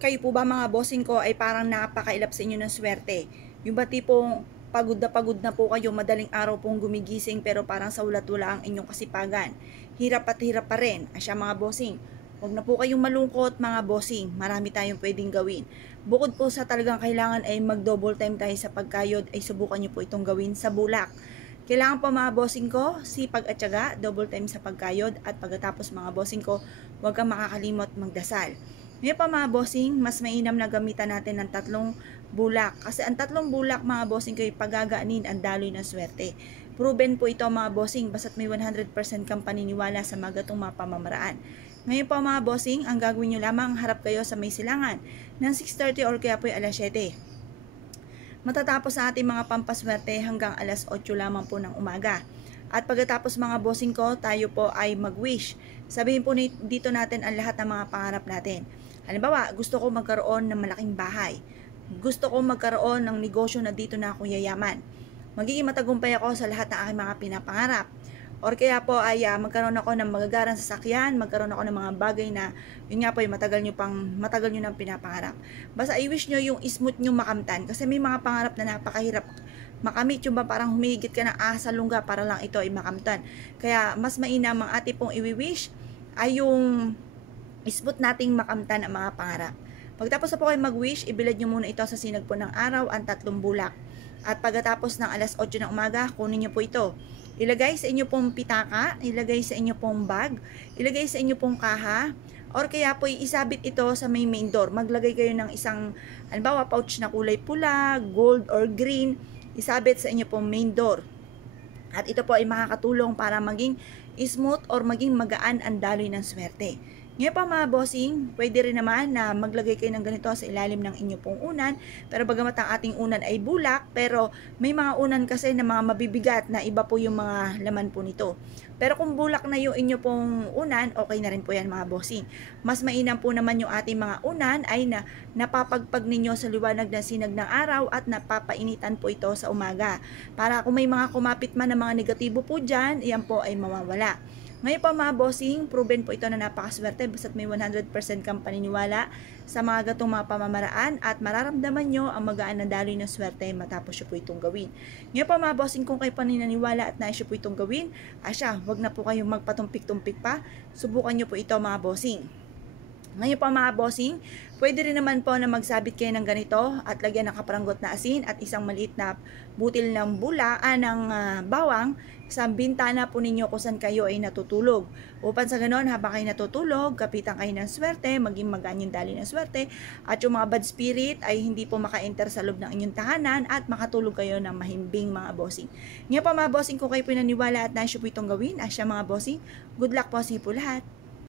Kayo po ba mga bossing ko ay parang napakailap sa inyo ng swerte? Yung ba tipong pagod na po kayo, madaling araw pong gumigising pero parang sa ulat-wala ang inyong kasipagan. Hirap at hirap pa rin. Asya mga bossing, huwag na po kayong malungkot mga bossing. Marami tayong pwedeng gawin. Bukod po sa talagang kailangan ay mag-double time tayo sa pagkayod, ay subukan nyo po itong gawin sa bulak. Kailangan po mga bossing ko, sipag at syaga, double time sa pagkayod, at pagkatapos mga bossing ko, huwag kang makakalimot magdasal. Ngayon pa mga bossing, mas mainam na gamitan natin ng tatlong bulak. Kasi ang tatlong bulak mga bossing ko ay pagagaanin ang daloy ng swerte. Proven po ito mga bossing, basta't may 100% kang paniniwala sa mga gatong mga pamamaraan. Ngayon pa mga bossing, ang gagawin nyo lamang, harap kayo sa may silangan ng 6:30 or kaya po ay alas 7. Matatapos sa ating mga pampaswerte hanggang alas 8 lamang po ng umaga. At pagkatapos mga bossing ko, tayo po ay mag-wish. Sabihin po dito natin ang lahat ng mga pangarap natin. Halimbawa, gusto ko magkaroon ng malaking bahay. Gusto ko magkaroon ng negosyo na dito na ako yayaman. Magiging matagumpay ako sa lahat ng aking mga pinapangarap. Or kaya po ay magkaroon ako ng magagarang sasakyan, magkaroon ako ng mga bagay na yun nga po yung matagal nyo nang pinapangarap. Basta i-wish nyo yung smooth nyo makamtan kasi may mga pangarap na napakahirap makamit, yung ba parang humigit ka ng asa lungga para lang ito ay makamtan. Kaya mas mainam ang ating pong i-wish ay yung smooth nating makamtan ang mga pangarap. Pagtapos na po kayo mag-wish, ibilad nyo muna ito sa sinag po ng araw ang tatlong bulak. At pagkatapos ng alas 8 ng umaga, kunin nyo po ito. Ilagay sa inyo pong pitaka, ilagay sa inyo pong bag, ilagay sa inyo pong kaha, or kaya po isabit ito sa main door. Maglagay kayo ng isang, halimbawa pouch na kulay pula, gold or green, isabit sa inyo pong main door. At ito po ay makakatulong para maging smooth or maging magaan ang daloy ng swerte. Ngayon pa mga bossing, pwede rin naman na maglagay kayo ng ganito sa ilalim ng inyo pong unan. Pero bagamat ang ating unan ay bulak, pero may mga unan kasi na mga mabibigat na iba po yung mga laman po nito. Pero kung bulak na yung inyo pong unan, okay na rin po yan mga bossing. Mas mainam po naman yung ating mga unan ay na napapagpag ninyo sa liwanag ng sinag ng araw at napapainitan po ito sa umaga. Para kung may mga kumapit man na mga negatibo po dyan, yan po ay mawawala. Ngayon pa mga bossing, proven po ito na napakaswerte basta't may 100% kang paniniwala sa mga gatong mga pamamaraan at mararamdaman nyo ang magaan na daloy ng swerte matapos nyo po itong gawin. Ngayon pa mga bossing, kung kayo paninaniwala at nais nyo po itong gawin, wag na po kayong magpatumpik-tumpik pa, subukan nyo po ito mga bossing. Ngayon pa mga bossing, pwede rin naman po na magsabit kayo ng ganito at lagyan ng kaparanggot na asin at isang maliit na butil ng bawang sa bintana po ninyo kung saan kayo ay natutulog. Upang sa ganon, habang kayo natutulog, kapitan kayo ng swerte, maging magaan yung daloy ng swerte, at yung mga bad spirit ay hindi po maka-enter sa loob ng inyong tahanan at makatulog kayo ng mahimbing mga bossing. Ngayon pa mga bossing, kung kayo po naniwala at nais po itong gawin, mga bossing, good luck po sa po lahat.